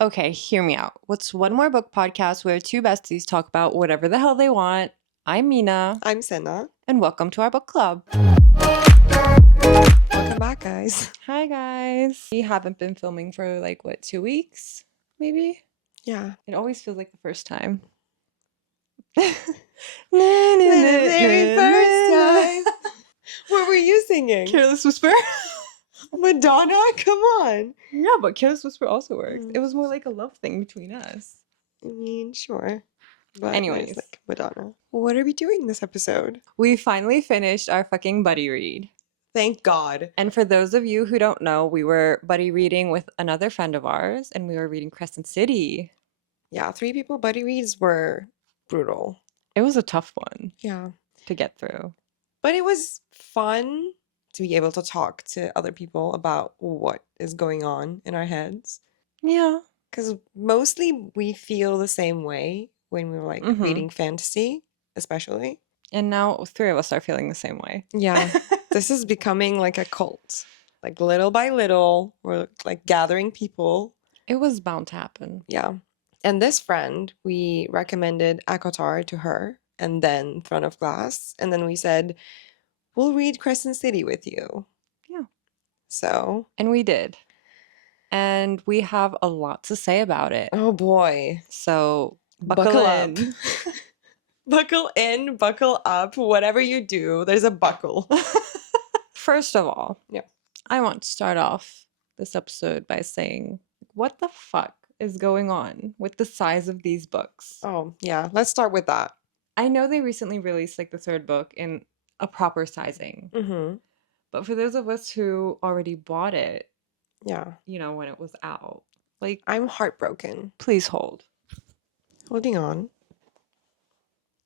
Okay, hear me out. What's one more book podcast where two besties talk about whatever the hell they want? I'm Mina, I'm Senna. and welcome to our book club. Welcome back, guys. Hi, guys. We haven't been filming for 2 weeks, maybe? Yeah. It always feels like the first time. The very first time. What were you singing? Careless Whisper? Madonna? Come on. Yeah, but Careless Whisper also works. Mm. It was more like a love thing between us. I mean, sure. But Anyways. there's Madonna. What are we doing this episode? We finally finished our fucking buddy read. Thank God. And for those of you who don't know, we were buddy reading with another friend of ours, and we were reading Crescent City. Yeah, 3 people buddy reads were brutal. It was a tough one Yeah. to get through. But it was fun to be able to talk to other people about what is going on in our heads. Yeah. Because mostly we feel the same way when we're reading fantasy, especially. And now 3 of us are feeling the same way. Yeah. This is becoming like a cult. Like little by little, we're like gathering people. It was bound to happen. Yeah. And this friend, we recommended ACOTAR to her and then Throne of Glass. And then we said, we'll read Crescent City with you. Yeah. So. And we did. And we have a lot to say about it. Oh boy. So buckle up. in. Buckle in, buckle up, whatever you do, there's a buckle. First of all, yeah, I want to start off this episode by saying, what the fuck is going on with the size of these books? Oh, yeah. Let's start with that. I know they recently released the 3rd book in a proper sizing. Mm-hmm. But for those of us who already bought it, yeah, when it was out, I'm heartbroken. Please hold. Holding on.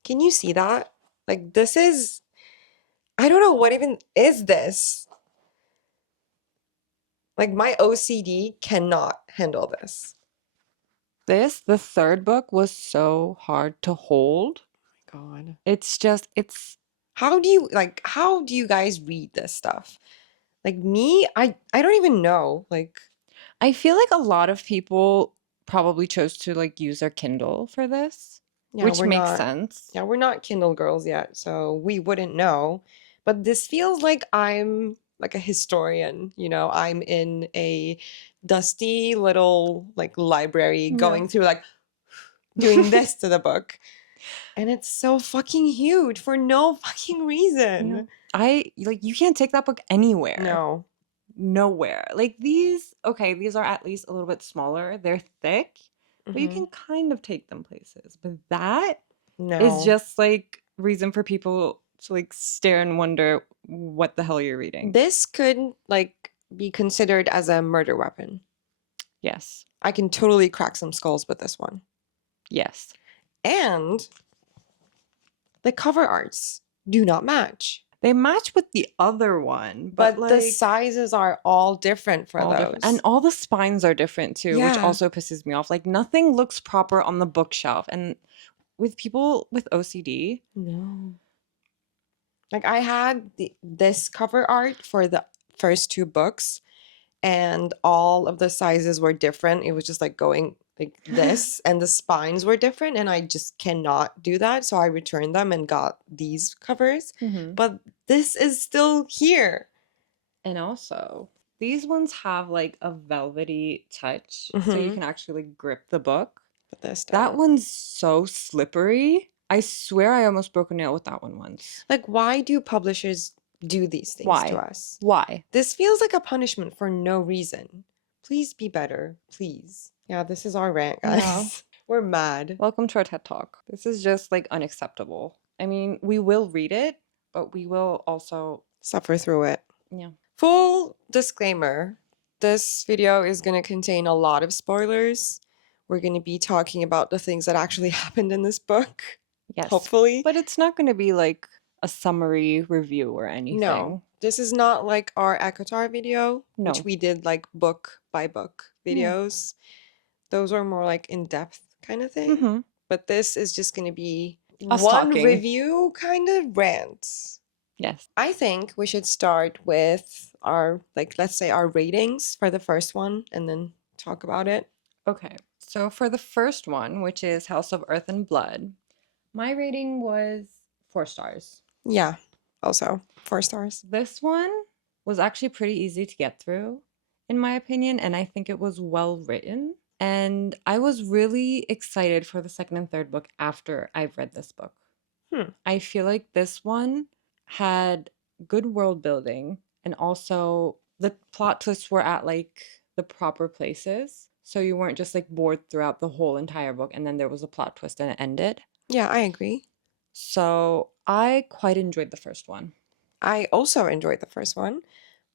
Can you see that? This is, I don't know what even is this. My OCD cannot handle this. The 3rd book was so hard to hold. Oh my God. It's how do you guys read this stuff? Me, I don't even know. I feel like a lot of people probably chose to use their Kindle for this. Yeah, which makes sense. Yeah, we're not Kindle girls yet, so we wouldn't know. But this feels like I'm a historian, I'm in a dusty little library going through doing this to the book. And it's so fucking huge for no fucking reason. Yeah. You can't take that book anywhere. No. Nowhere. These are at least a little bit smaller. They're thick. But you can kind of take them places. But that is just reason for people to stare and wonder what the hell you're reading. This could be considered as a murder weapon. Yes. I can totally crack some skulls with this one. Yes. And the cover arts do not match. They match with the other one, but the sizes are all different for those. Different. And all the spines are different too, which also pisses me off. Nothing looks proper on the bookshelf. And with people with OCD, no. I had this cover art for the first 2 books, and all of the sizes were different. It was just going this, and the spines were different, and I just cannot do that. So I returned them and got these covers. But this is still here. And also, these ones have a velvety touch, so you can actually grip the book. But that one's so slippery. I swear I almost broke a nail with that one once. Why do publishers do these things to us? Why? This feels like a punishment for no reason. Please be better, please. Yeah, this is our rant, guys. No. We're mad. Welcome to our TED Talk. This is just unacceptable. I mean, we will read it, but we will also suffer through it. Yeah. Full disclaimer, this video is going to contain a lot of spoilers. We're going to be talking about the things that actually happened in this book. Yes. Hopefully. But it's not going to be a summary review or anything. No. This is not like our ACOTAR video, which we did book by book videos. Those are more in-depth kind of thing. But this is just going to be us one talking. Review kind of rant. Yes. I think we should start with our, let's say our ratings for the first one and then talk about it. Okay, so for the first one, which is House of Earth and Blood, my rating was 4 stars. Yeah, also 4 stars. This one was actually pretty easy to get through, in my opinion, and I think it was well written. And I was really excited for the second and third book after I've read this book. I feel like this one had good world building, and also the plot twists were at like the proper places. So you weren't just like bored throughout the whole entire book and then there was a plot twist and it ended. Yeah, I agree. So I quite enjoyed the first one. I also enjoyed the first one,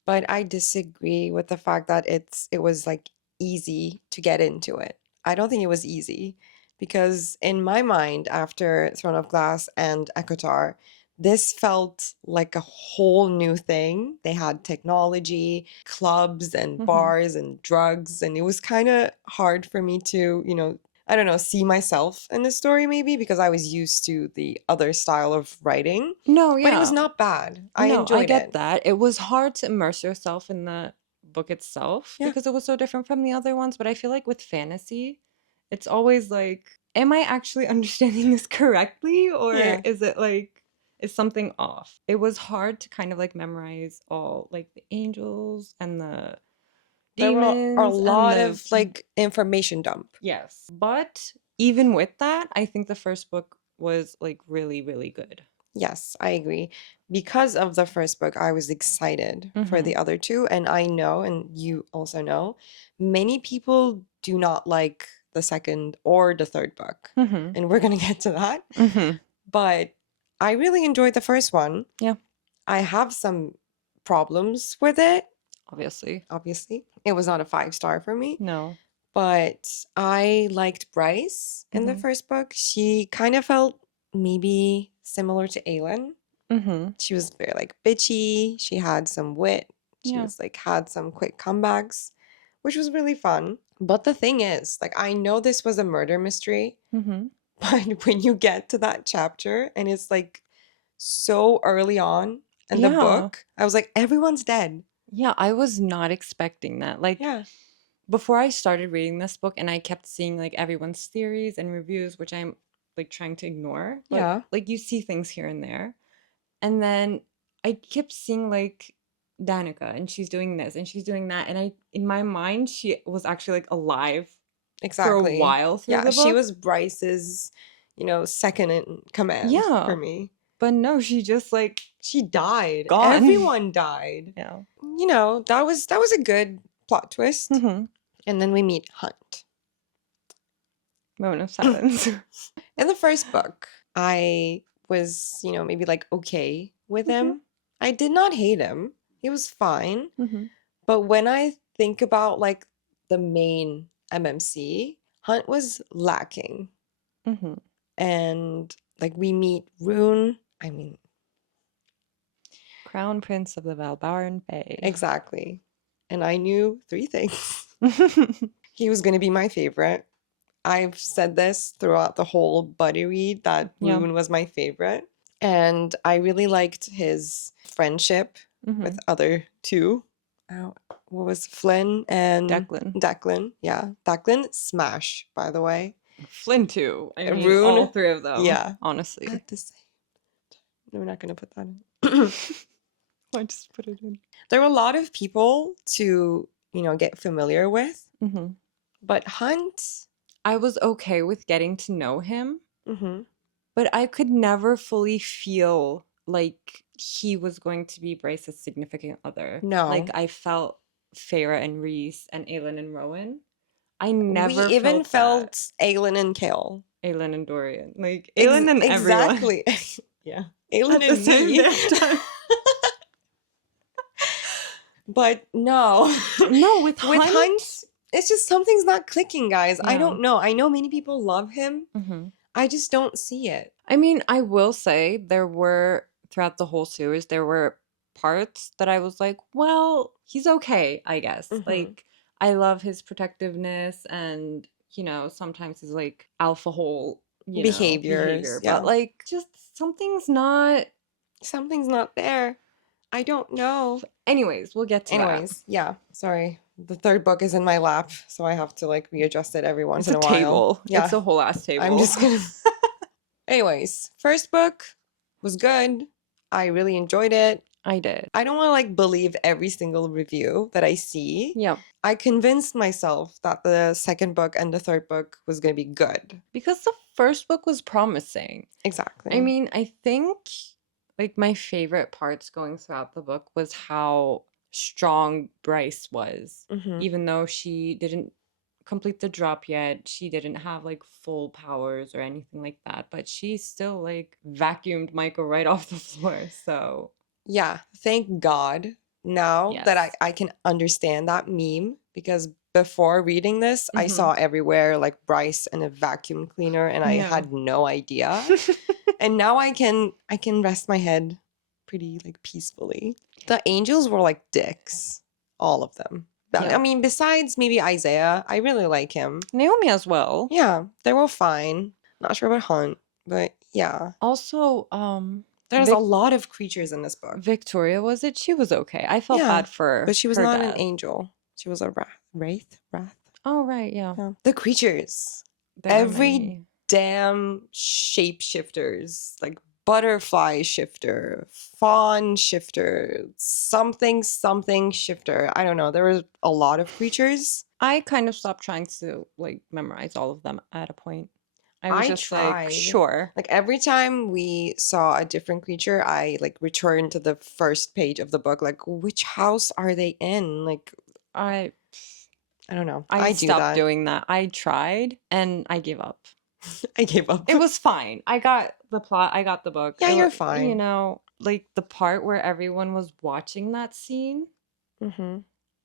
but I disagree with the fact that it was like easy to get into it. I don't think it was easy because in my mind, after Throne of Glass and ACOTAR, this felt like a whole new thing. They had technology, clubs and bars and drugs, and it was kind of hard for me to, I don't know, see myself in the story maybe because I was used to the other style of writing. No, But it was yeah. not bad. I No, I enjoyed get it. that. It was hard to immerse yourself in the book itself Yeah. because it was so different from the other ones. But I feel like with fantasy, it's always like, am I actually understanding this correctly? Or Yeah. is it like, is something off? It was hard to kind of like memorize all like the angels and the There were demons a and lot the of like information dump. yes. But even with that, I think the first book was like really, really good. Yes, I agree. Because of the first book, I was excited for the other two. And I know, and you also know, many people do not like the second or the third book. And we're going to get to that. But I really enjoyed the first one. Yeah. I have some problems with it. Obviously. It was not a 5-star for me. No. But I liked Bryce in the first book. She kind of felt maybe similar to Aelin. She was very like bitchy. She had some wit. She was like had some quick comebacks, which was really fun. But the thing is, like I know this was a murder mystery, but when you get to that chapter and it's like so early on in the book, I was like, everyone's dead. Yeah, I was not expecting that. Like, before I started reading this book and I kept seeing like everyone's theories and reviews, which I'm like trying to ignore. But like you see things here and there. And then I kept seeing like Danica and she's doing this and she's doing that. And I in my mind, she was actually like alive for a while through the book. She was Bryce's, second in command for me. But no, she just like she died. Gone. Everyone died. Yeah. That was a good plot twist. And then we meet Hunt. Moment of silence. In the first book, I was, maybe like okay with him. I did not hate him. He was fine. But when I think about like the main MMC, Hunt was lacking. And like we meet Ruhn. I mean, Crown Prince of the Valbaran Bay. Exactly. And I knew 3 things. He was going to be my favorite. I've said this throughout the whole buddy read that Ruhn was my favorite. And I really liked his friendship with other 2. What was Flynn and Declan? Yeah. Declan, smash, by the way. Flynn too. I mean, Ruhn, all 3 of them. Yeah. Honestly. At the same time. No, we're not going to put that in. I just put it in. There were a lot of people to, get familiar with. But Hunt, I was okay with getting to know him. But I could never fully feel like he was going to be Bryce's significant other. No. Like I felt Feyre and Rhys and Aelin and Rowan. I never We even felt that. Aelin and Kale. Aelin and Dorian. Like Aelin and exactly. everyone. Yeah. Aelin and me. But no. No, with Hunt, it's just something's not clicking, guys. I don't know. I know many people love him. I just don't see it. I mean, I will say there were, throughout the whole series, there were parts that I was like, well, he's okay, I guess. Like, I love his protectiveness and, sometimes his like alpha hole behavior. But like, just something's not there. I don't know. Anyways, we'll get to that. Yeah. Sorry. The third book is in my lap, so I have to like readjust it every once It's in a a while. table. Yeah. It's a whole ass table. I'm just gonna. Anyways, first book was good. I really enjoyed it. I did. I don't want to like believe every single review that I see. Yeah. I convinced myself that the second book and the third book was going to be good. Because the first book was promising. Exactly. I mean, I think like my favorite parts going throughout the book was how strong Bryce was. Mhm. Even though she didn't complete the drop yet, she didn't have like full powers or anything like that, but she still like vacuumed Michael right off the floor. So yeah, thank God now that yes. I can understand that meme, because before reading this, I Mhm. saw everywhere like Bryce and a vacuum cleaner, and I Yeah. had no idea. And now I can rest my head pretty like peacefully. The angels were like dicks, all of them. Yeah. I mean, besides maybe Isaiah, I really like him. Naomi as well. Yeah, they were fine. Not sure about Hunt, but yeah. Also, There's a lot of creatures in this book. Victoria, was it? She was okay. I felt Yeah, bad for but she was her not death. an angel. She was a wraith. Oh right, yeah. Yeah. The creatures. There are Every many. damn shapeshifters, like butterfly shifter, fawn shifter, something shifter. I don't know. There was a lot of creatures. I kind of stopped trying to like memorize all of them at a point. I was I just tried. like, sure. Like every time we saw a different creature, I like returned to the first page of the book. Like, which house are they in? Like, I don't know. I do stopped that. doing that. I tried and I gave up. I gave up. It was fine. I got the plot. I got the book. Yeah, It you're wa- fine. You know, like the part where everyone was watching that scene. Mm-hmm.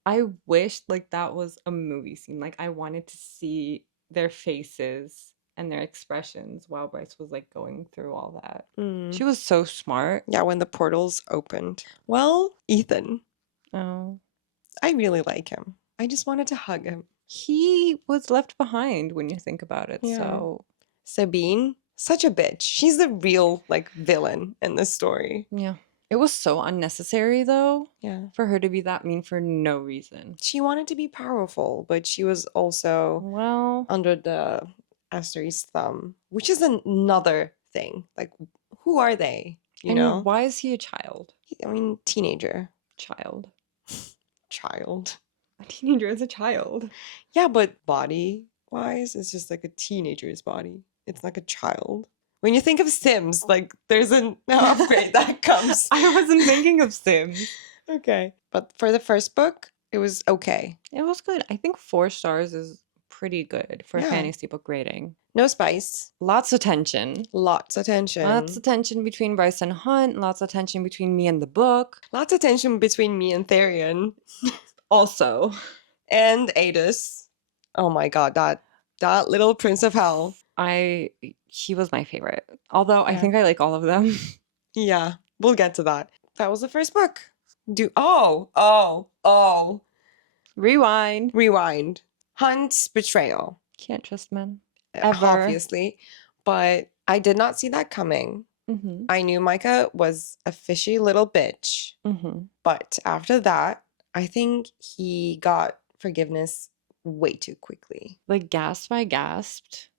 I wished like that was a movie scene. Like I wanted to see their faces and their expressions while Bryce was like going through all that. She was so smart. Yeah, when the portals opened. Well, Ethan. Oh. I really like him. I just wanted to hug him. He was left behind when you think about it. Yeah. So Sabine, such a bitch. She's the real like villain in this story. yeah. It was so unnecessary though. Yeah. For her to be that mean for no reason. She wanted to be powerful, but she was also under the Astery's thumb, which is another thing. Like, who are they? You know? Why is he a child? I mean, teenager. Child. A teenager is a child. Yeah, but body-wise, it's just like a teenager's body. It's like a child. When you think of Sims, like there's an upgrade that comes. I wasn't thinking of Sims. Okay. But for the first book, it was okay. It was good. I think 4 stars is pretty good for a fantasy book rating. No spice. Lots of tension. Lots of tension. Lots of tension between Bryce and Hunt. Lots of tension between me and the book. Lots of tension between me and Therian. Also. And Adis. Oh my god, that little Prince of Hell. He was my favorite. Although I think I like all of them. Yeah, we'll get to that. That was the first book. Rewind. Hunt's betrayal. Can't trust men. Ever. Obviously. But I did not see that coming. Mm-hmm. I knew Micah was a fishy little bitch. Mm-hmm. But after that, I think he got forgiveness way too quickly. Like gasped.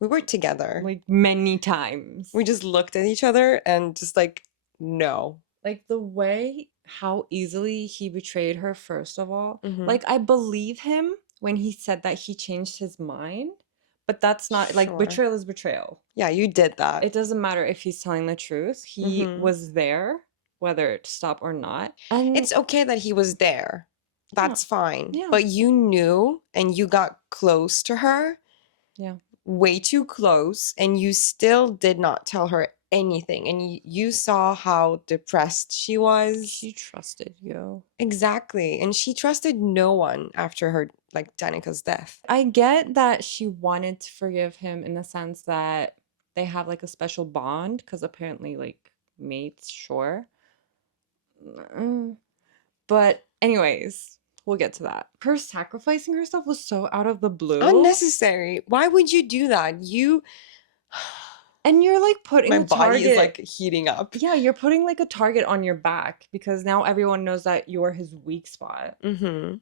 We were together. Like many times. We just looked at each other and just like, no. Like the way how easily he betrayed her, first of all. Mm-hmm. Like I believe him when he said that he changed his mind. But that's not, like, betrayal is betrayal. Yeah, you did that. It doesn't matter if he's telling the truth. He was there, whether to stop or not. And it's okay that he was there. That's fine. Yeah. But you knew and you got close to her. Yeah. Way too close. And you still did not tell her anything. And you saw how depressed she was. She trusted you. Exactly. And she trusted no one after her, like, Danica's death. I get that she wanted to forgive him in the sense that they have, like, a special bond. Because apparently, like, mates, sure. But anyways, we'll get to that. Her sacrificing herself was so out of the blue. Unnecessary. Why would you do that? And you're like putting my a target. body is like heating up. Yeah, you're putting like a target on your back because now everyone knows that you're his weak spot. Mm-hmm.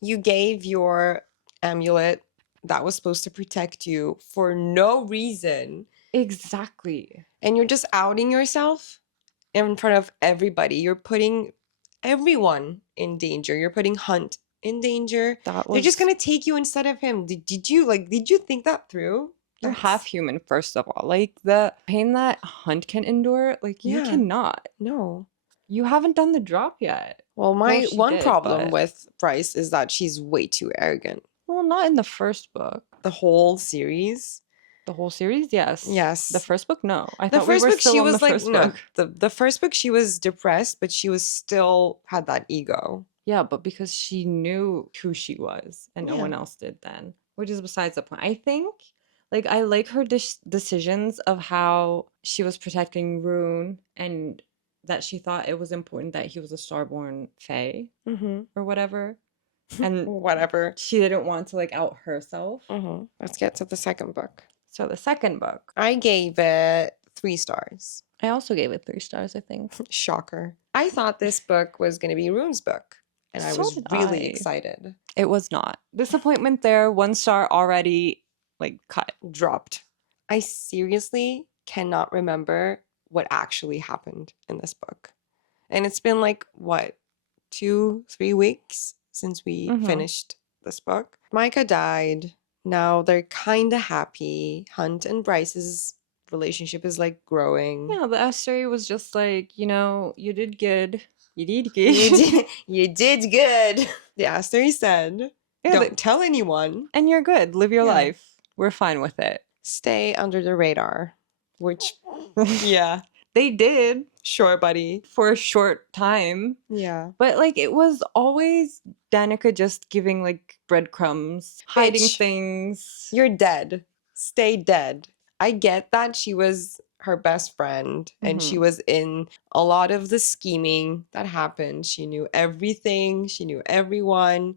You gave your amulet that was supposed to protect you for no reason. Exactly. And you're just outing yourself in front of everybody. You're putting everyone in danger. You're putting Hunt in danger. They're just gonna take you instead of him. Did you think that through? You're half human, first of all. Like, the pain that Hunt can endure, like, you cannot. No. You haven't done the drop yet. Well, my one problem but... with Bryce is that she's way too arrogant. Well, not in the first book. The whole series? The whole series, yes. Yes. The first book, no. I The thought we first were book, still she on was the like, first no. book. The first book, she was depressed, but she was still had that ego. Yeah, but because she knew who she was and no one else did then, which is besides the point. I think, like, I like her decisions of how she was protecting Ruhn and that she thought it was important that he was a starborn fae or whatever. And whatever. She didn't want to, like, out herself. Let's get to the second book. So the second book. I gave it 3 stars. I also gave it 3 stars, I think. Shocker. I thought this book was going to be Ruhn's book. And I was really excited. It was not. Disappointment there. 1 star already, like, cut. Dropped. I seriously cannot remember what actually happened in this book. And it's been like, what, 2-3 weeks since we finished this book. Micah died. Now they're kind of happy. Hunt and Bryce's relationship is like growing. Yeah, the Astery was just like, you know, you did good. You did good. You did good. The Astery said, don't tell anyone. And you're good. Live your life. We're fine with it. Stay under the radar. Which, yeah. They did. Sure, buddy. For a short time. Yeah. But, like, it was always Danica just giving, like, breadcrumbs, hiding things. You're dead. Stay dead. I get that she was her best friend and she was in a lot of the scheming that happened. She knew everything. She knew everyone.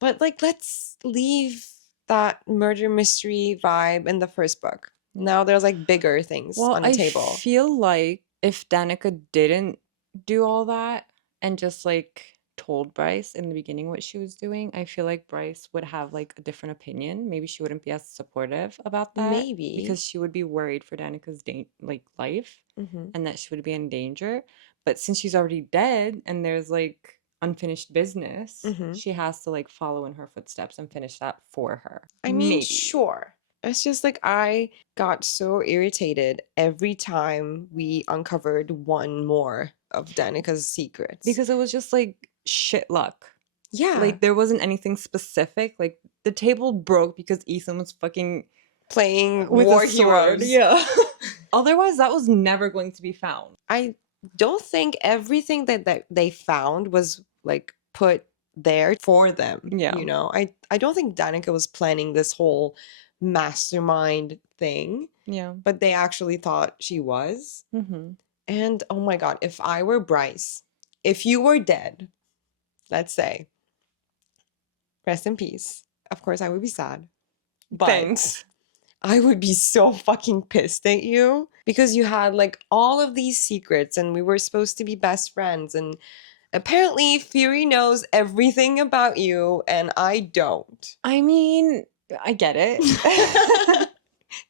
But, like, let's leave that murder mystery vibe in the first book. Now there's, like, bigger things on the table. I feel like if Danica didn't do all that and just, like, told Bryce in the beginning what she was doing, I feel like Bryce would have, like, a different opinion. Maybe she wouldn't be as supportive about that. Maybe. Because she would be worried for Danica's life and that she would be in danger. But since she's already dead and there's, like, unfinished business, she has to, like, follow in her footsteps and finish that for her. I mean, sure. It's just like I got so irritated every time we uncovered one more of Danica's secrets. Because it was just like shit luck. Yeah. Like there wasn't anything specific. Like the table broke because Ethan was fucking playing with war heroes. Yeah. Otherwise, that was never going to be found. I don't think everything that they found was like put there for them. Yeah. You know, I don't think Danica was planning this whole mastermind thing. Yeah. But they actually thought she was. And oh my God, if I were Bryce, if you were dead, let's say, rest in peace. Of course, I would be sad. But thanks. I would be so fucking pissed at you because you had like all of these secrets and we were supposed to be best friends. And apparently Fury knows everything about you and I don't. I mean, I get it.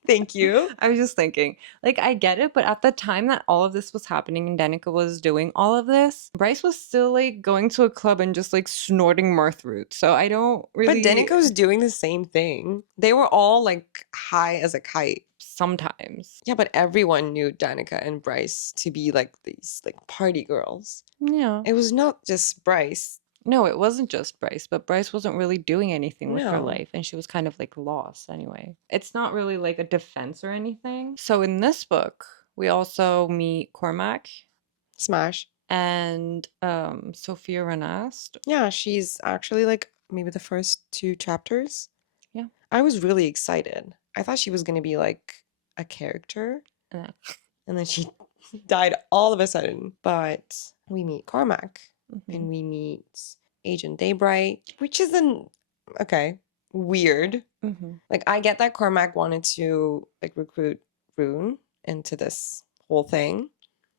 Thank you. I was just thinking, like, I get it, but at the time that all of this was happening and Danica was doing all of this, Bryce was still, like, going to a club and just, like, snorting mirth root. So I don't really... But Danica was doing the same thing. They were all, like, high as a kite. Sometimes. Yeah, but everyone knew Danica and Bryce to be, like, these, like, party girls. Yeah. It was not just Bryce. No, it wasn't just Bryce, but Bryce wasn't really doing anything with her life, and she was kind of, like, lost anyway. It's not really, like, a defense or anything. So in this book, we also meet Cormac. Smash. And Sophia Renast. Yeah, she's actually, like, maybe the first 2 chapters. Yeah. I was really excited. I thought she was going to be, like, a character. And then she died all of a sudden. But we meet Cormac. And we meet Agent Daybright, which is weird. Like, I get that Cormac wanted to, like, recruit Ruhn into this whole thing.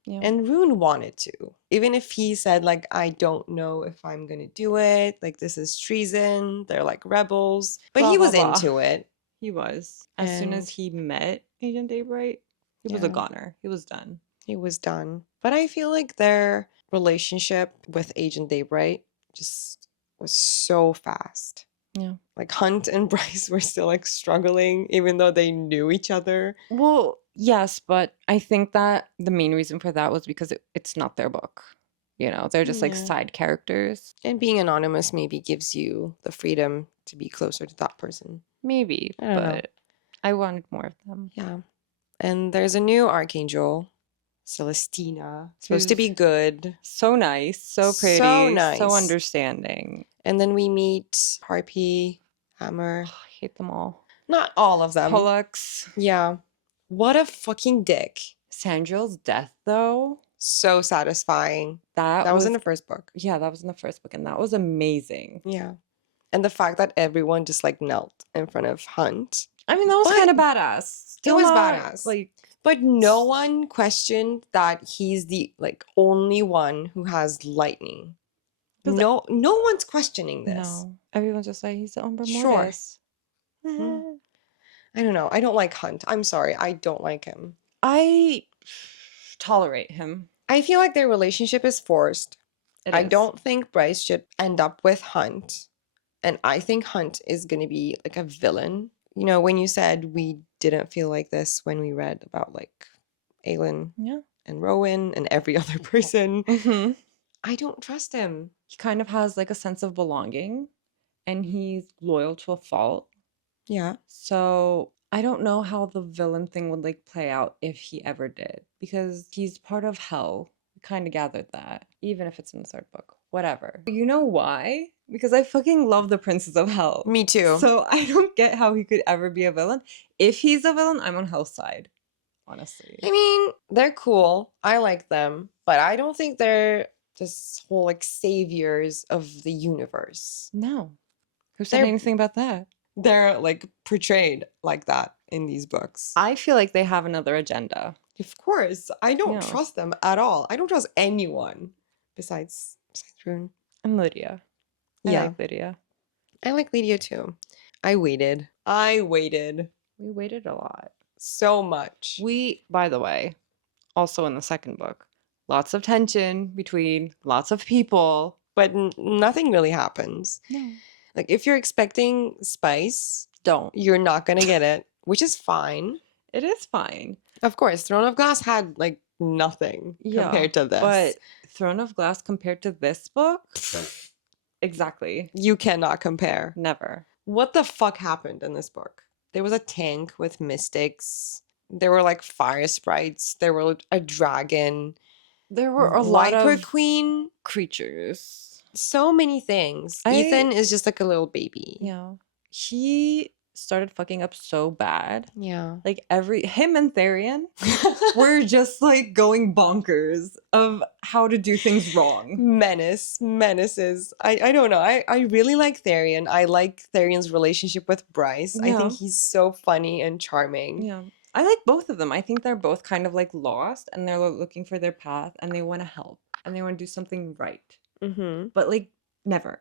Yeah. And Ruhn wanted to. Even if he said, like, I don't know if I'm gonna do it, like, this is treason, they're like rebels. But Blah, he blah, was blah. into it. He was. As soon as And he met Agent Daybright, he was a yeah, goner. He was done. he was done. But I feel like their relationship with Agent Daybright just was so fast. Yeah. Like Hunt and Bryce were still like struggling, even though they knew each other. Well, yes, but I think that the main reason for that was because it's not their book. You know, they're just like Yeah. side characters. And being anonymous maybe gives you the freedom to be closer to that person. Maybe, I don't know. but I wanted more of them. Yeah. And there's a new archangel, Celestina, supposed to be Who's good. so nice, so So pretty, nice. so understanding. And then we meet Harpy, Hammer. I hate them all. Not all of them. Pollux. Yeah. What a fucking dick. Sandriel's death, though. So satisfying. That was in the first book. Yeah, that was in the first book, and that was amazing. Yeah. And the fact that everyone just like knelt in front of Hunt. I mean, that was kind of badass. Still was badass. Like, but no one questioned that he's the like only one who has lightning. No one's questioning this. No. Everyone's just like, he's the Umbra Sure. Mortis. I don't know. I don't like Hunt. I'm sorry. I don't like him. I tolerate him. I feel like their relationship is forced. I is. don't think Bryce should end up with Hunt. And I think Hunt is going to be like a villain. You know, when you said we didn't feel like this when we read about like Aelin and Rowan and every other person, I don't trust him. He kind of has like a sense of belonging and he's loyal to a fault. Yeah. So I don't know how the villain thing would like play out if he ever did, because he's part of hell. We kind of gathered that, even if it's in the third book. Whatever. You know why? Because I fucking love the Princes of Hell. Me too. So I don't get how he could ever be a villain. If he's a villain, I'm on Hell's side, honestly. I mean, they're cool. I like them. But I don't think they're this whole like saviors of the universe. No. Who said anything about that? They're like portrayed like that in these books. I feel like they have another agenda. Of course. I don't trust them at all. I don't trust anyone besides Ruhn. And Lydia. I like Lydia. I like Lydia too. I waited. We waited a lot. So much. By the way, also in the second book, lots of tension between lots of people. But nothing really happens. No. Like, if you're expecting spice, you're not going to get it, which is fine. It is fine. Of course, Throne of Glass had, like, nothing compared to this. But Throne of Glass compared to this book? Exactly. You cannot compare. Never. What the fuck happened in this book? There was a tank with mystics. There were, like, fire sprites. There were a dragon. There were a lot of Viper Queen creatures. So many things. Ethan is just like a little baby. Yeah. He started fucking up so bad. Yeah. Like him and Therian were just like going bonkers of how to do things wrong. Menaces. I don't know. I really like Therian. I like Therian's relationship with Bryce. I think he's so funny and charming. Yeah. I like both of them. I think they're both kind of like lost and they're looking for their path and they want to help and they want to do something right. But like never.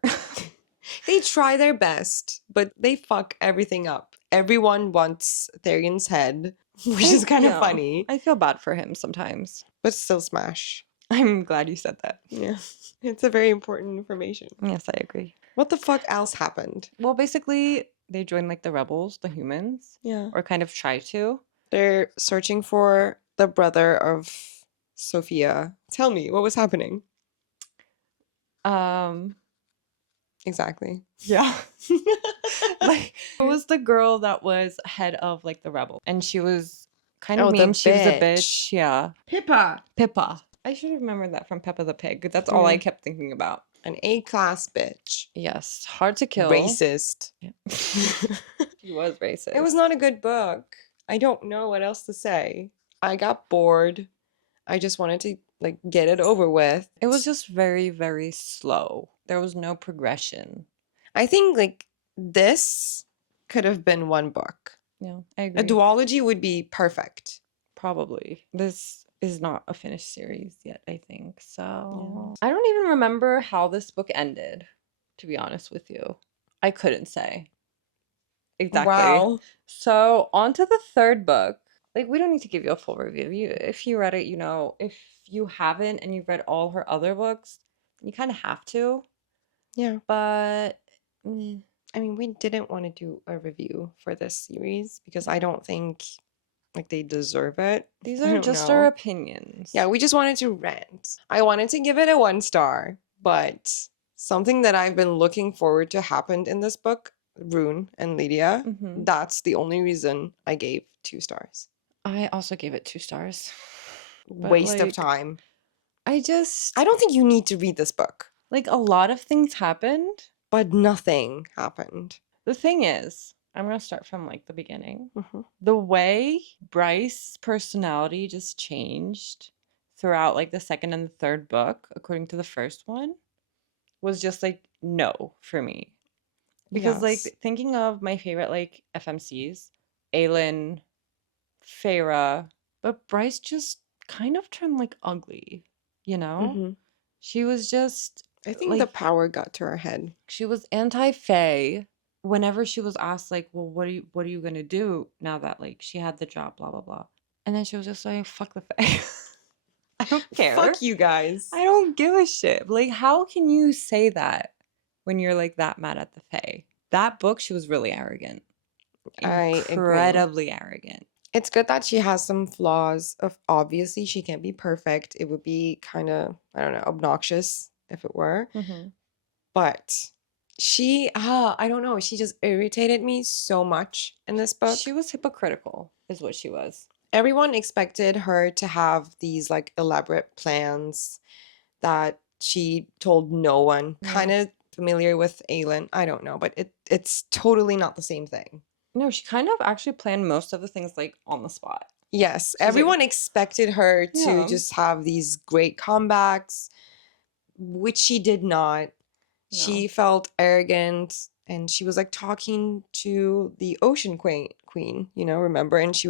They try their best, but they fuck everything up. Everyone wants Therian's head, which is kind of funny. I feel bad for him sometimes. But still smash. I'm glad you said that. Yeah. It's a very important information. Yes, I agree. What the fuck else happened? Well, basically, they joined like the rebels, the humans. Yeah. Or kind of try to. They're searching for the brother of Sophia. Tell me, what was happening? Exactly. Yeah. Like, it was the girl that was head of like the rebel. And she was kind of mean. She was a bitch. Yeah. Pippa. I should have remembered that from Peppa the Pig. That's all I kept thinking about. An A-class bitch. Yes. Hard to kill. Racist. Yeah. She was racist. It was not a good book. I don't know what else to say. I got bored. I just wanted to like get it over with. It was just very, very slow. There was no progression. I think like this could have been one book. Yeah, I agree. A duology would be perfect. Probably. This is not a finished series yet, I think. So I don't even remember how this book ended, to be honest with you. I couldn't say. Exactly. Wow. So on to the third book. Like, we don't need to give you a full review. If you read it, you know. If you haven't and you've read all her other books, you kind of have to. Yeah. But I mean, we didn't want to do a review for this series because I don't think like they deserve it. These I are don't just know. our opinions. Yeah, we just wanted to rant. I wanted to give it a 1 star, but something that I've been looking forward to happened in this book, Ruhn and Lydia, that's the only reason I gave 2 stars. I also gave it 2 stars. But, Waste of like, time. I don't think you need to read this book. Like, a lot of things happened. But nothing happened. The thing is, I'm going to start from, like, the beginning. The way Bryce's personality just changed throughout, like, the second and the third book, according to the first one, was just, like, no for me. Because, like, thinking of my favorite, like, FMCs, Aelin, Feyre, but Bryce just kind of turned, like, ugly, you know? She was just... I think like, the power got to her head. She was anti-Fae. Whenever she was asked, like, well, what are you gonna do now that, like, she had the job, blah blah blah, and then she was just like, fuck the Fae. I don't care. Fuck you guys. I don't give a shit. Like, how can you say that when you're like that mad at the Fae? That book, she was really arrogant. Incredibly arrogant. It's good that she has some flaws. Obviously, she can't be perfect. It would be kind of, I don't know, obnoxious if it were. But she, I don't know, she just irritated me so much in this book. She was hypocritical, is what she was. Everyone expected her to have these like elaborate plans that she told no one. Kind of familiar with Aelin. I don't know, but it's totally not the same thing. No, she kind of actually planned most of the things like on the spot. Yes, everyone expected her to just have these great comebacks, which she did not. She felt arrogant, and she was like talking to the Ocean Queen, you know, remember? And she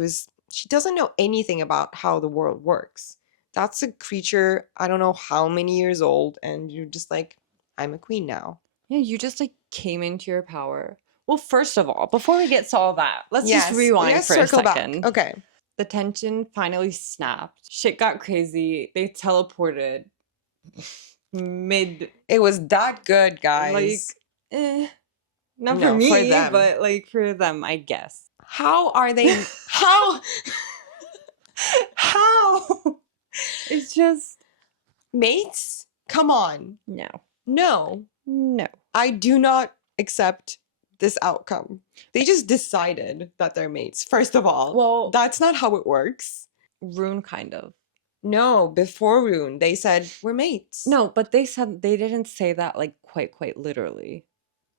doesn't know anything about how the world works. That's a creature, I don't know how many years old, and you're just like, I'm a queen now. Yeah, you just like came into your power. Well, first of all, before we get to all that, let's just rewind for a second. Okay. The tension finally snapped. Shit got crazy. They teleported mid. It was that good, guys. Like, not for me, for them. But like for them, I guess. How are they? How? How? It's just mates? Come on. No. I do not accept this outcome. They just decided that they're mates. First of all, well, that's not how it works. Ruhn kind of. No, before Ruhn, they said we're mates. No, but they didn't say that like quite literally.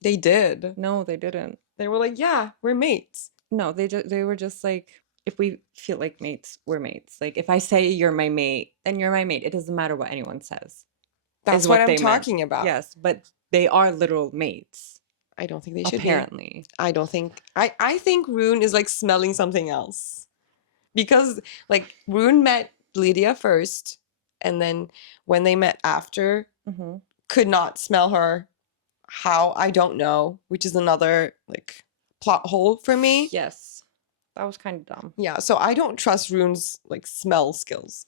They did. No, they didn't. They were like, yeah, we're mates. No, they were just like, if we feel like mates, we're mates. Like, if I say you're my mate, then you're my mate. It doesn't matter what anyone says. That's what I'm talking about. Yes, but they are literal mates. I don't think they should apparently. I don't think. I think Ruhn is like smelling something else. Because like Ruhn met Lydia first, and then when they met after, could not smell her. How? I don't know. Which is another like plot hole for me. Yes. That was kind of dumb. Yeah, so I don't trust Ruhn's like smell skills.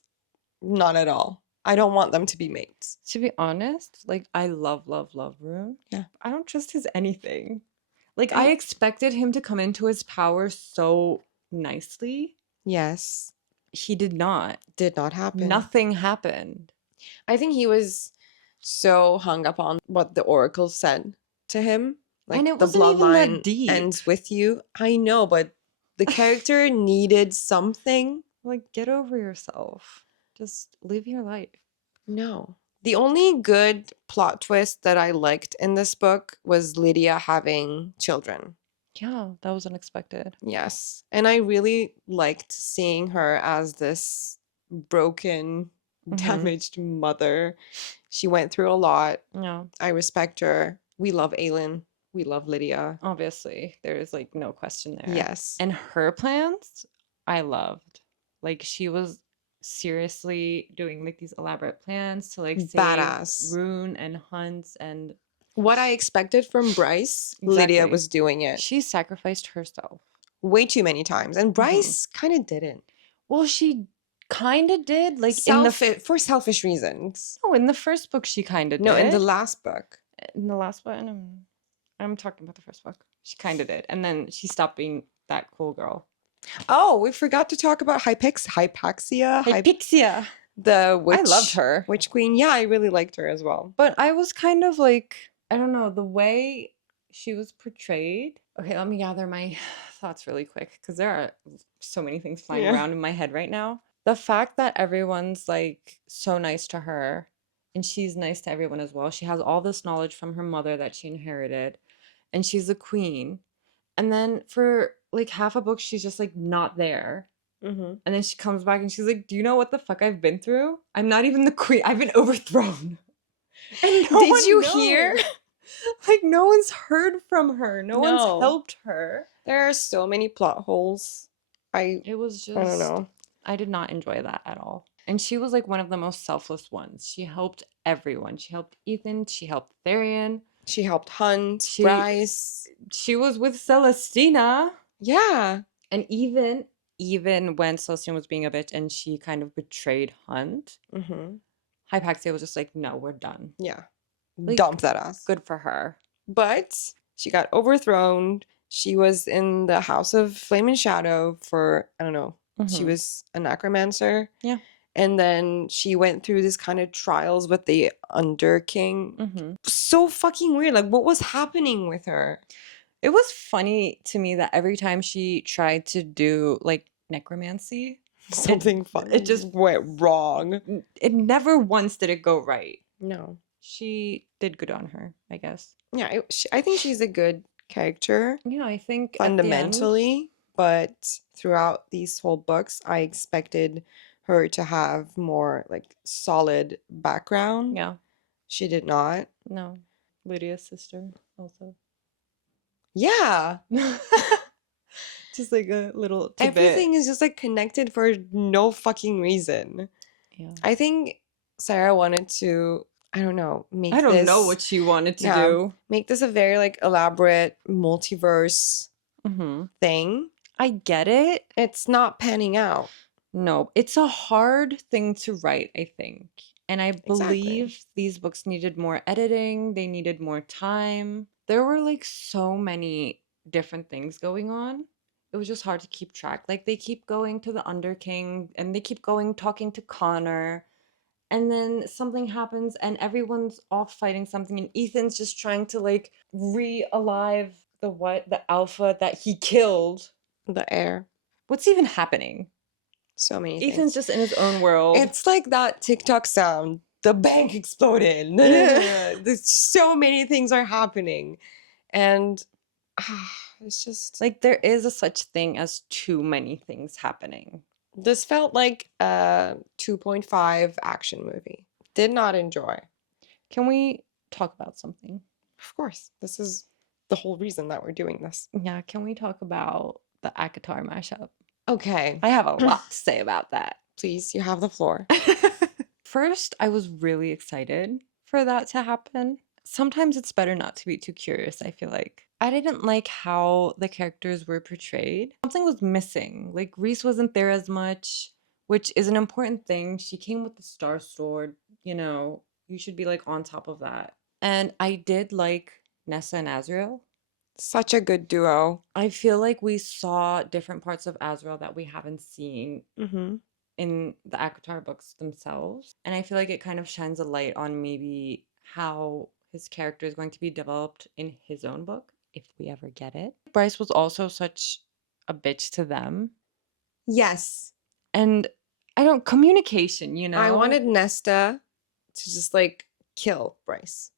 Not at all. I don't want them to be mates. To be honest, like I love Ruhn. Yeah. I don't trust his anything. Like I expected him to come into his power so nicely. Yes. He did not. Did not happen. Nothing happened. I think he was so hung up on what the Oracle said to him. Like, and it the wasn't even that bloodline deep. ends with you. I know, but the character needed something. Like, get over yourself. Just live your life. No. The only good plot twist that I liked in this book was Lydia having children. Yeah, that was unexpected. Yes. And I really liked seeing her as this broken, damaged mother. She went through a lot. Yeah. I respect her. We love Aelin. We love Lydia. Obviously. There is like no question there. Yes. And her plans, I loved. Like she was seriously doing like these elaborate plans to like save Badass. Ruhn and Hunt and What I expected from Bryce, Lydia exactly. was doing it She sacrificed herself way too many times, and Bryce kind of didn't. Well, she kind of did, like For selfish reasons. no, in the first book she kind of did. No, in the last book. In the last one, I'm talking about the first book. She kind of did, and then she stopped being that cool girl. Oh, we forgot to talk about Hypoxia. Hypoxia. The witch. I loved her. Witch queen. Yeah, I really liked her as well. But I was kind of like, I don't know, the way she was portrayed. Okay, let me gather my thoughts really quick because there are so many things flying around in my head right now. The fact that everyone's like so nice to her and she's nice to everyone as well. She has all this knowledge from her mother that she inherited and she's a queen. And then for like half a book, she's just like not there. And then she comes back and she's like, do you know what the fuck I've been through? I'm not even the queen. I've been overthrown. And did you hear? Like, no one's heard from her. No one's helped her. There are so many plot holes. It was just, I don't know. I did not enjoy that at all. And she was like one of the most selfless ones. She helped everyone. She helped Ethan. She helped Therian. She helped Hunt, Bryce. She was with Celestina. Yeah. And even when Celestina was being a bitch and she kind of betrayed Hunt, Hypoxia was just like, no, we're done. Yeah. Like, dump that ass. Good for her. But she got overthrown. She was in the House of Flame and Shadow for, I don't know, she was a necromancer. Yeah. And then she went through this kind of trials with the Under King. So fucking weird. Like, what was happening with her? It was funny to me that every time she tried to do like necromancy, something fun. It just went wrong. It never once did it go right. No. She did good on her, I guess. Yeah, I think she's a good character. Yeah, I think fundamentally, but throughout these whole books, I expected her to have more like solid background. Yeah. She did not. No. Lydia's sister also. Yeah. Just like a little tidbit. Everything is just like connected for no fucking reason. Yeah. I think Sarah wanted to, I don't know, I don't know what she wanted to do. Make this a very like elaborate multiverse thing. I get it. It's not panning out. No, it's a hard thing to write, I think. And I believe these books needed more editing. They needed more time. There were like so many different things going on. It was just hard to keep track. Like they keep going to the Under King and they keep going talking to Connor. And then something happens and everyone's off fighting something. And Ethan's just trying to like re-alive the alpha that he killed. The heir. What's even happening? So many Ethan's things. just in his own world. It's like that TikTok sound. The bank exploded. There's so many things are happening. And it's just like there is a such thing as too many things happening. This felt like a 2.5 action movie. Did not enjoy. Can we talk about something? Of course. This is the whole reason that we're doing this. Yeah, can we talk about the ACOTAR mashup? Okay. I have a lot to say about that. Please, you have the floor. First, I was really excited for that to happen. Sometimes it's better not to be too curious, I feel like. I didn't like how the characters were portrayed. Something was missing. Like, Rhys wasn't there as much, which is an important thing. She came with the Star Sword. You know, you should be, like, on top of that. And I did like Nessa and Azrael. Such a good duo. I feel like we saw different parts of Azrael that we haven't seen in the ACOTAR books themselves. And I feel like it kind of shines a light on maybe how his character is going to be developed in his own book, if we ever get it. Bryce was also such a bitch to them. Yes. And communication, you know? I wanted Nesta to just like kill Bryce.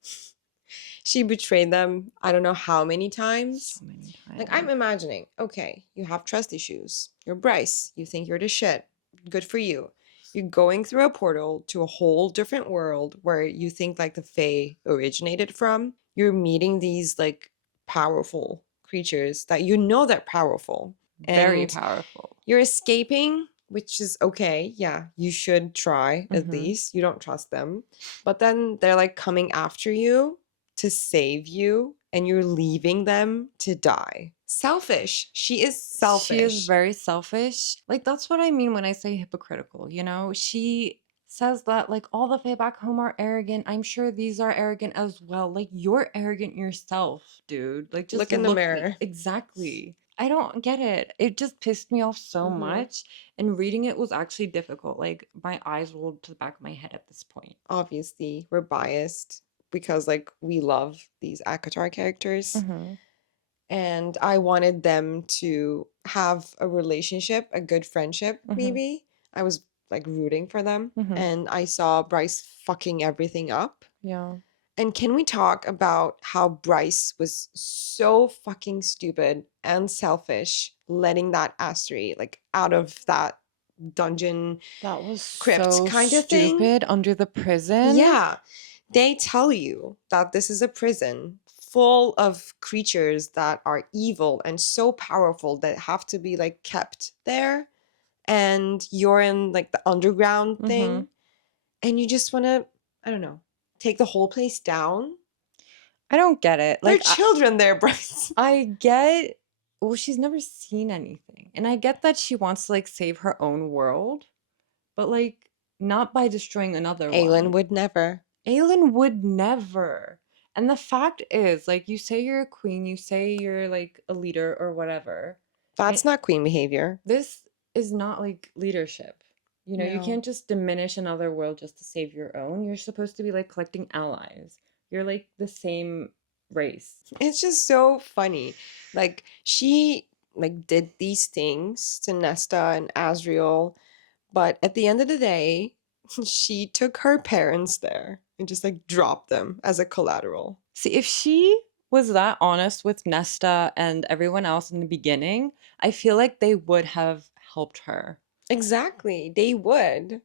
She betrayed them, I don't know how many times. So many times. Like, I'm imagining, okay, you have trust issues. You're Bryce. You think you're the shit. Good for you. You're going through a portal to a whole different world where you think, like, the Fae originated from. You're meeting these, like, powerful creatures that you know they're powerful. Very powerful. You're escaping which is okay. Yeah, you should try at Mhm. least. You don't trust them. But then they're like coming after you to save you and you're leaving them to die. Selfish. She is selfish. She is very selfish. Like, that's what I mean when I say hypocritical, you know? She says that, like, all the Fae back home are arrogant. I'm sure these are arrogant as well. Like, you're arrogant yourself, dude. Like, just Look in the like, mirror. exactly. I don't get it. It just pissed me off so much. And reading it was actually difficult. Like, my eyes rolled to the back of my head at this point. Obviously, we're biased because like we love these ACOTAR characters. And I wanted them to have a relationship, a good friendship, maybe. I was like rooting for them. And I saw Bryce fucking everything up. Yeah. And can we talk about how Bryce was so fucking stupid and selfish, letting that Astri like out of that dungeon That was crypt so kind of thing? stupid under the prison. Yeah. They tell you that this is a prison full of creatures that are evil and so powerful that have to be like kept there. And you're in like the underground thing. And you just want to, I don't know, take the whole place down. I don't get it. There are Like, children there, Bryce. I get, well, she's never seen anything. And I get that she wants to like save her own world, but like not by destroying another Aelin one. would never. Aelin would never. And the fact is, like, you say you're a queen, you say you're like a leader or whatever. That's not queen behavior. This is not like leadership. You know, you No. can't just diminish another world just to save your own. You're supposed to be like collecting allies. You're like the same race. It's just so funny. Like she like did these things to Nesta and Asriel, but at the end of the day, she took her parents there and just like dropped them as a collateral. See, if she was that honest with Nesta and everyone else in the beginning, I feel like they would have helped her. Exactly. They would.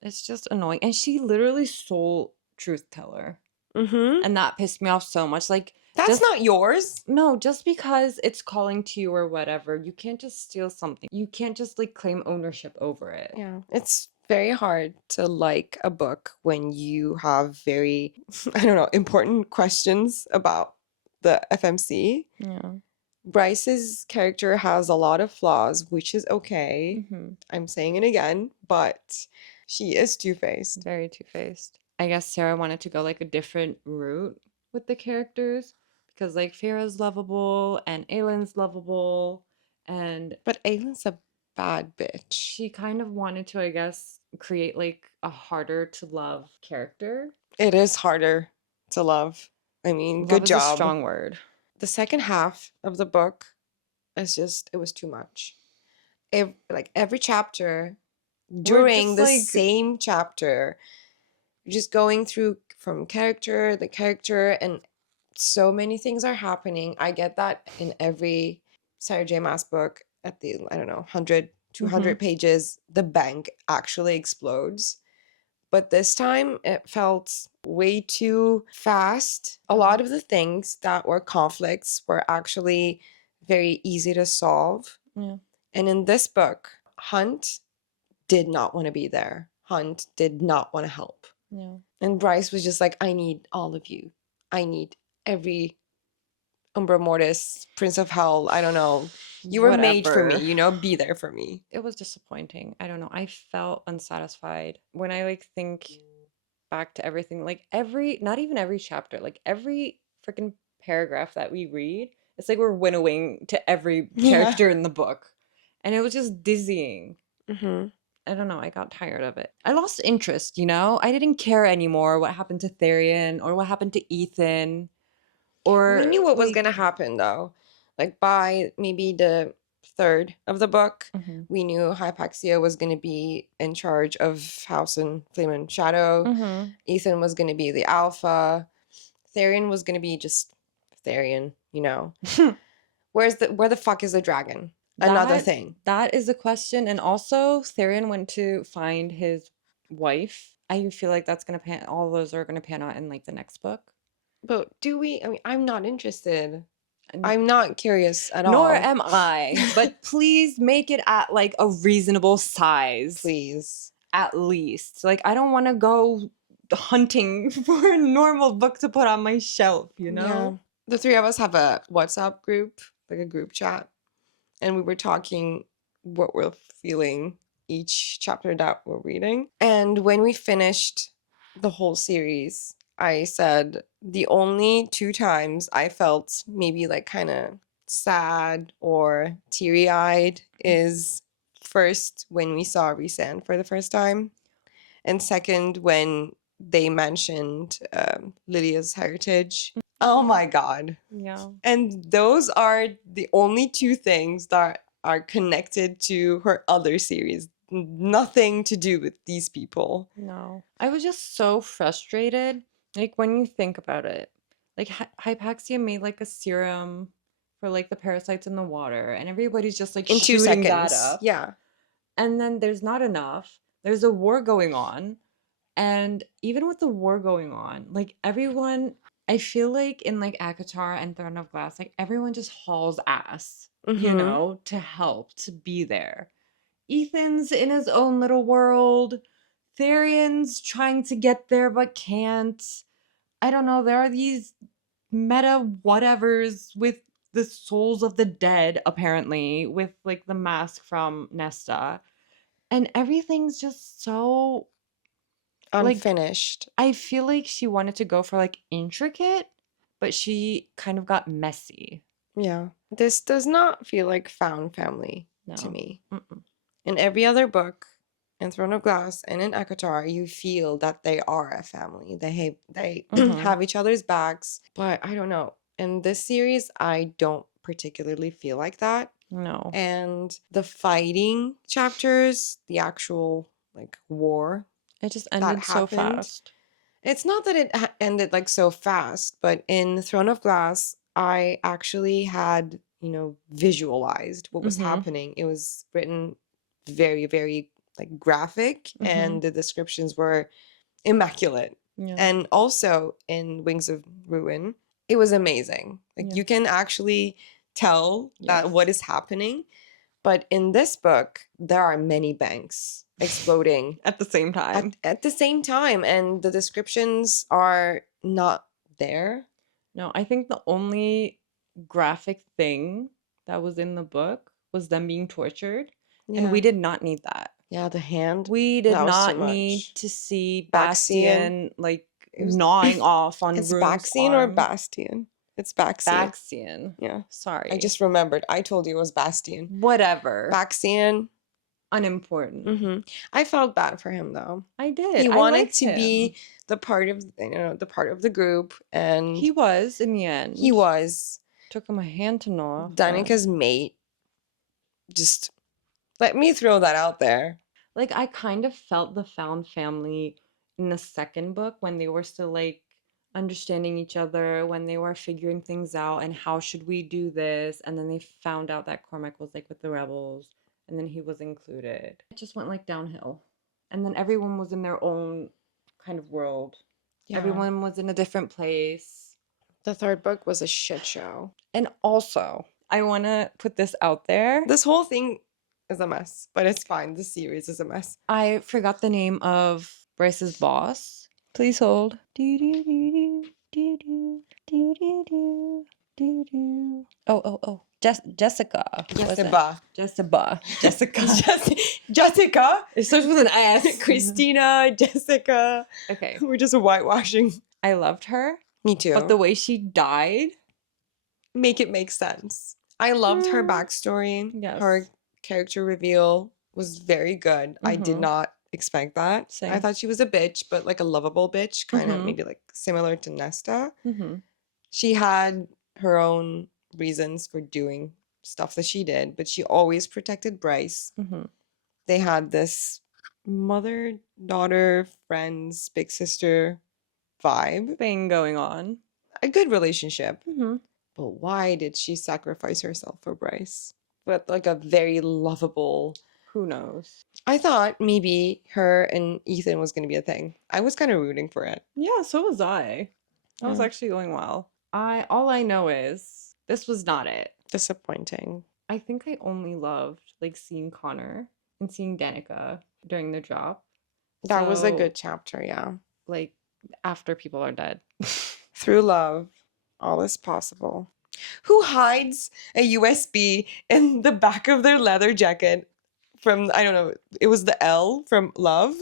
It's just annoying. And she literally stole Truth Teller. Mm-hmm. And that pissed me off so much. Like, that's not yours. No, just because it's calling to you or whatever, you can't just steal something. You can't just like claim ownership over it. Yeah. It's very hard to like a book when you have very, I don't know, important questions about the FMC. Yeah. Bryce's character has a lot of flaws, which is okay. I'm saying it again, but she is two-faced. Very two-faced. I guess Sarah wanted to go like a different route with the characters because like Farah's lovable and Aylin's lovable but Aylin's a bad bitch. She kind of wanted to, I guess, create like a harder to love character. It is harder to love. I mean, Love good is job. A strong word. The second half of the book is just, it was too much. Like every chapter, during the same chapter, you're just going through from character to character, and so many things are happening. I get that in every Sarah J. Maas book at the, I don't know, 100, 200 pages, the bank actually explodes. But this time it felt way too fast. A lot of the things that were conflicts were actually very easy to solve. Yeah. And in this book, Hunt did not want to be there. Hunt did not want to help. Yeah. And Bryce was just like, I need all of you. I need every Umbra Mortis, Prince of Hell, I don't know. You were made for me, you know, be there for me. It was disappointing. I don't know. I felt unsatisfied when I like think back to everything. Like not even every chapter, like every freaking paragraph that we read, it's like we're winnowing to every character in the book. And it was just dizzying. I don't know. I got tired of it. I lost interest, you know? I didn't care anymore what happened to Therian or what happened to Ethan. Or we knew what was going to happen, though. Like, by maybe the third of the book, we knew Hypoxia was going to be in charge of House and Flame and Shadow. Ethan was going to be the alpha. Therian was going to be just Therian, you know? Where the fuck is the dragon? Another thing. That is a question. And also, Therian went to find his wife. I feel like that's going to all those are going to pan out in like the next book. But do we? I mean, I'm not interested. I'm not curious at Nor all. am I. But please make it at like a reasonable size. Please. At least. Like, I don't want to go hunting for a normal book to put on my shelf, you know? Yeah. The three of us have a WhatsApp group, like a group chat. And we were talking what we're feeling each chapter that we're reading. And when we finished the whole series, I said the only 2 times I felt maybe like kind of sad or teary-eyed is first when we saw Rhysand for the first time, and second when they mentioned Lydia's heritage. Oh my god. Yeah. And those are the only 2 things that are connected to her other series. Nothing to do with these people. No. I was just so frustrated. Like, when you think about it, like, Hypoxia made like a serum for like the parasites in the water, and everybody's just like In 2 shooting that seconds. up. Yeah. And then there's not enough. There's a war going on. And even with the war going on, like, everyone, I feel like in like ACOTAR and Throne of Glass, like, everyone just hauls ass, you Mhm. know, to help, to be there. Ethan's in his own little world. Therion's trying to get there but can't. I don't know. There are these meta whatevers with the souls of the dead, apparently, with like the mask from Nesta. And everything's just so like, Unfinished. I feel like she wanted to go for like intricate, but she kind of got messy. Yeah. This does not feel like found family to No. me. Mm-mm. In every other book, in Throne of Glass and in ACOTAR, you feel that they are a family. They Mhm. have each other's backs. But I don't know. In this series, I don't particularly feel like that. No. And the fighting chapters, the actual like war It just that ended so happened. fast. It's not that it ended like so fast, but in Throne of Glass, I actually had, visualized what was Mhm. happening. It was written very, very like graphic, and the descriptions were immaculate. Yeah. And also in Wings of Ruin, it was amazing. Like, you can actually tell that Yes. what is happening. But in this book, there are many banks exploding At the same time. at the same time, and the descriptions are not there. No, I think the only graphic thing that was in the book was them being tortured. And we Yeah. did not need that. Yeah, the hand. We did That was too not need much. to see Baxian. Bastian like It was- gnawing off on It's Ruhn's Baxian or arm. Bastian? It's Baxian. Baxian. Yeah. Sorry. I just remembered. I told you it was Bastian. Whatever. Baxian. Unimportant. I felt bad for him though. I did. He I wanted liked to be him. the part of the group, and He was in the end. he was. Took him a hand to gnaw off. Danica's mate. Just let me throw that out there. Like, I kind of felt the found family in the second book when they were still like understanding each other, when they were figuring things out and how should we do this, and then they found out that Cormac was like with the rebels, and then he was included. It just went like downhill, and then everyone was in their own kind of world. Yeah. Everyone was in a different place. The third book was a shit show. And also, I want to put this out there. This whole thing is a mess, but it's fine. The series is a mess. I forgot the name of Bryce's boss. Please hold. Oh. Jessica. Jessica. Jessica. It starts with an S. Christina, Jessica. Okay. We're just whitewashing. I loved her. Me too. But the way she died. Make it make sense. I loved her backstory. Yes. Her character reveal was very good. I did not expect that. Same. I thought she was a bitch, but like a lovable bitch, kind of maybe like similar to Nesta. She had her own reasons for doing stuff that she did, but she always protected Bryce. They had this mother, daughter, friends, big sister vibe thing going on. A good relationship. But why did she sacrifice herself for Bryce? But like a very lovable... Who knows? I thought maybe her and Ethan was going to be a thing. I was kind of rooting for it. Yeah, so was I. That was actually going well. All I know is This was not it. Disappointing. I think I only loved like seeing Connor and seeing Danica during the drop. That was a good chapter, yeah. Like after people are dead. Through love, all is possible. Who hides a USB in the back of their leather jacket from, I don't know, it was the L from Love?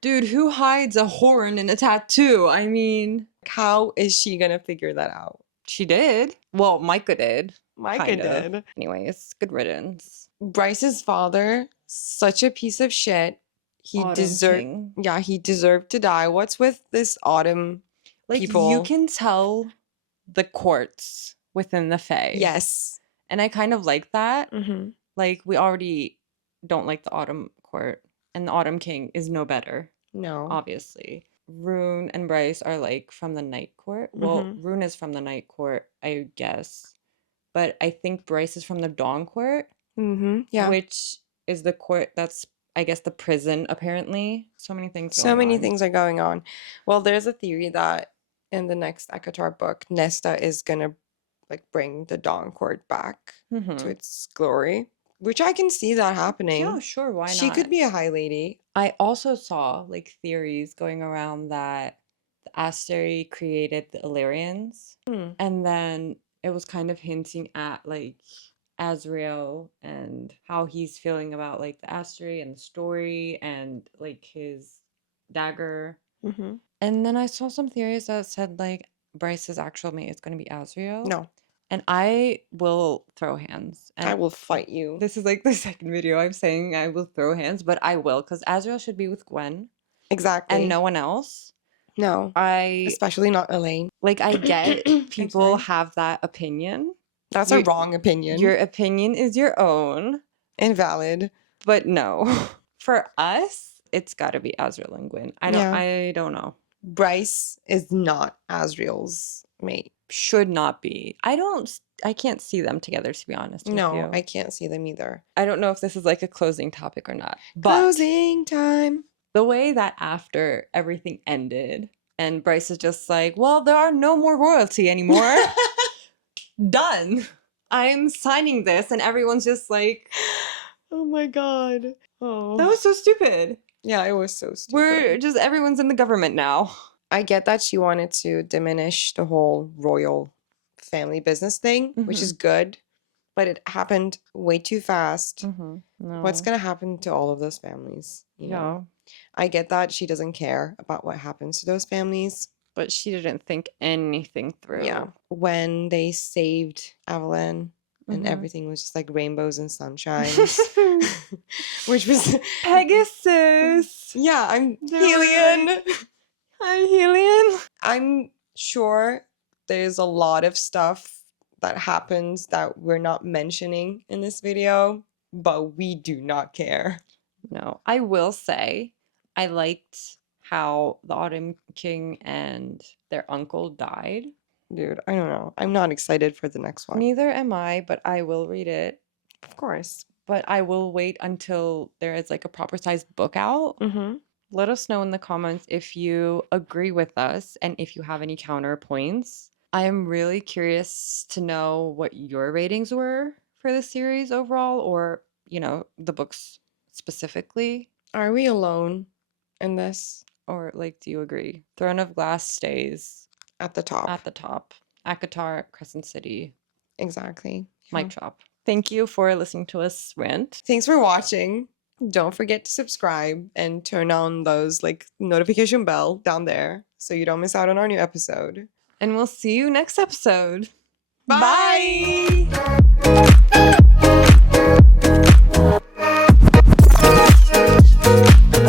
Dude, who hides a horn in a tattoo? I mean, how is she gonna figure that out? She did. Well, Micah did. Micah did. Anyways, good riddance. Bryce's father, such a piece of shit. He deserved. Yeah, he deserved to die. What's with this autumn people? You can tell the courts within the Fae. Yes. And I kind of like that. Mm-hmm. Like, we already don't like the autumn court. And the autumn king is no better. No. Obviously. Ruhn and Bryce are like from the night court. Well, Ruhn is from the night court, I guess. But I think Bryce is from the dawn court. Yeah. Which is the court that's, I guess, the prison, apparently. So many things things are going on. Well, there's a theory that in the next ACOTAR book, Nesta is gonna like bring the dawn court back to its glory. Which I can see that happening. Yeah, sure, why not? She could be a high lady. I also saw like theories going around that the Asteri created the Illyrians. And then it was kind of hinting at like Azrael and how he's feeling about like the Asteri and the story and like his dagger. And then I saw some theories that said like Bryce's actual mate is going to be Azrael. No. And I will throw hands. And I will fight you. This is like the second video I'm saying I will throw hands, but I will because Azrael should be with Gwen. Exactly. And no one else. No. Especially not Elaine. Like, I get people have that opinion. That's a wrong opinion. Your opinion is your own. Invalid. But no. For us, it's got to be Azrael and Gwen. I don't know. Bryce is not Azrael's mate. Should not be. I can't see them together, to be honest with you. No, I can't see them either. I don't know if this is like a closing topic or not. But closing time. The way that after everything ended and Bryce is just like, well, there are no more royalty anymore. Done. I'm signing this. And everyone's just like, oh my God. Oh. That was so stupid. Yeah, it was so stupid. Everyone's in the government now. I get that she wanted to diminish the whole royal family business thing, which is good, but it happened way too fast. No. What's going to happen to all of those families? You know? I get that she doesn't care about what happens to those families. But she didn't think anything through. Yeah. When they saved Evelyn and everything was just like rainbows and sunshines. Which was... Pegasus! Yeah, I'm Helion. Hi, Helion. I'm sure there's a lot of stuff that happens that we're not mentioning in this video, but we do not care. No, I will say I liked how the Autumn King and their uncle died. Dude, I don't know. I'm not excited for the next one. Neither am I, but I will read it. Of course. But I will wait until there is like a proper sized book out. Let us know in the comments if you agree with us and if you have any counterpoints. I am really curious to know what your ratings were for the series overall, or, you know, the books specifically. Are we alone in this? Or, like, do you agree? Throne of Glass stays at the top. At the top. ACOTAR, Crescent City. Exactly. Mic drop. Thank you for listening to us rant. Thanks for watching. Don't forget to subscribe and turn on those like notification bell down there so you don't miss out on our new episode. And we'll see you next episode. Bye!